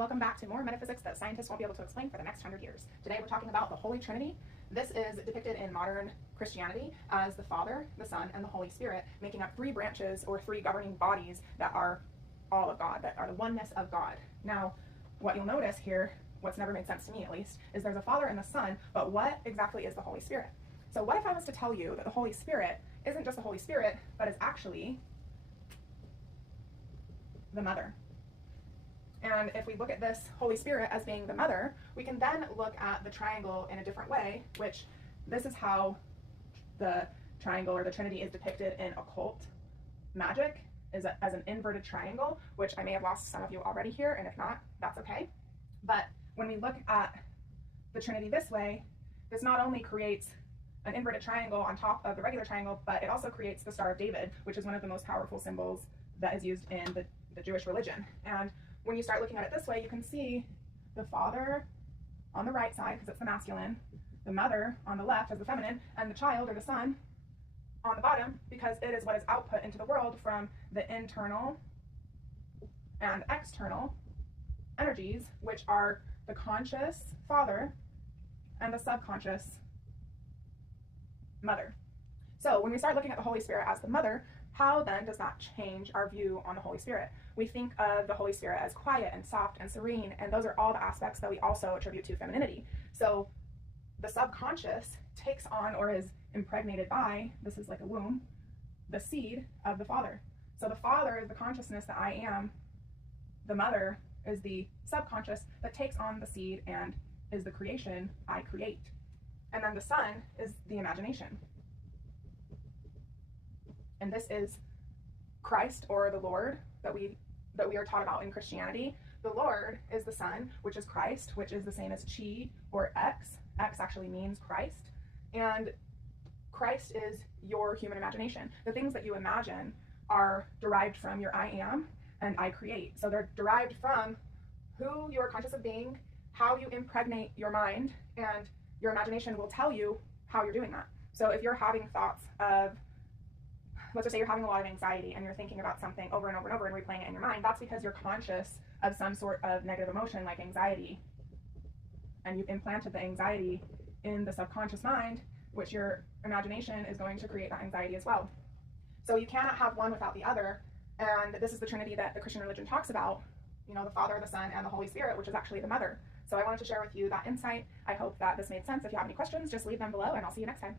Welcome back to more metaphysics that scientists won't be able to explain for the next 100 years. Today we're talking about the Holy Trinity. This is depicted in modern Christianity as the Father, the Son, and the Holy Spirit, making up three branches or three governing bodies that are all of God, that are the oneness of God. Now, what you'll notice here, what's never made sense to me at least, is there's a Father and a Son, but what exactly is the Holy Spirit? So what if I was to tell you that the Holy Spirit isn't just the Holy Spirit, but is actually the Mother? And if we look at this Holy Spirit as being the Mother, we can then look at the triangle in a different way, which this is how the triangle or the Trinity is depicted in occult magic, as an inverted triangle, which I may have lost some of you already here, and if not, that's okay. But when we look at the Trinity this way, this not only creates an inverted triangle on top of the regular triangle, but it also creates the Star of David, which is one of the most powerful symbols that is used in the Jewish religion. And when you start looking at it this way, you can see the Father on the right side, because it's the masculine, the Mother on the left as the feminine, and the child or the Son on the bottom, because it is what is output into the world from the internal and external energies, which are the conscious Father and the subconscious Mother. So when we start looking at the Holy Spirit as the Mother, how then does that change our view on the Holy Spirit? We think of the Holy Spirit as quiet and soft and serene, and those are all the aspects that we also attribute to femininity. So the subconscious takes on or is impregnated by, this is like a womb, the seed of the Father. So the Father is the consciousness that I am, the Mother is the subconscious that takes on the seed and is the creation I create. And then the Son is the imagination. And this is Christ, or the Lord, that we are taught about in Christianity. The Lord is the Son, which is Christ, which is the same as chi or X. X actually means Christ. And Christ is your human imagination. The things that you imagine are derived from your I am and I create. So they're derived from who you are conscious of being, how you impregnate your mind, and your imagination will tell you how you're doing that. So if you're having thoughts of, let's just say you're having a lot of anxiety and you're thinking about something over and over and over and replaying it in your mind, that's because you're conscious of some sort of negative emotion like anxiety. And you've implanted the anxiety in the subconscious mind, which your imagination is going to create that anxiety as well. So you cannot have one without the other. And this is the Trinity that the Christian religion talks about, you know, the Father, the Son, and the Holy Spirit, which is actually the Mother. So I wanted to share with you that insight. I hope that this made sense. If you have any questions, just leave them below and I'll see you next time.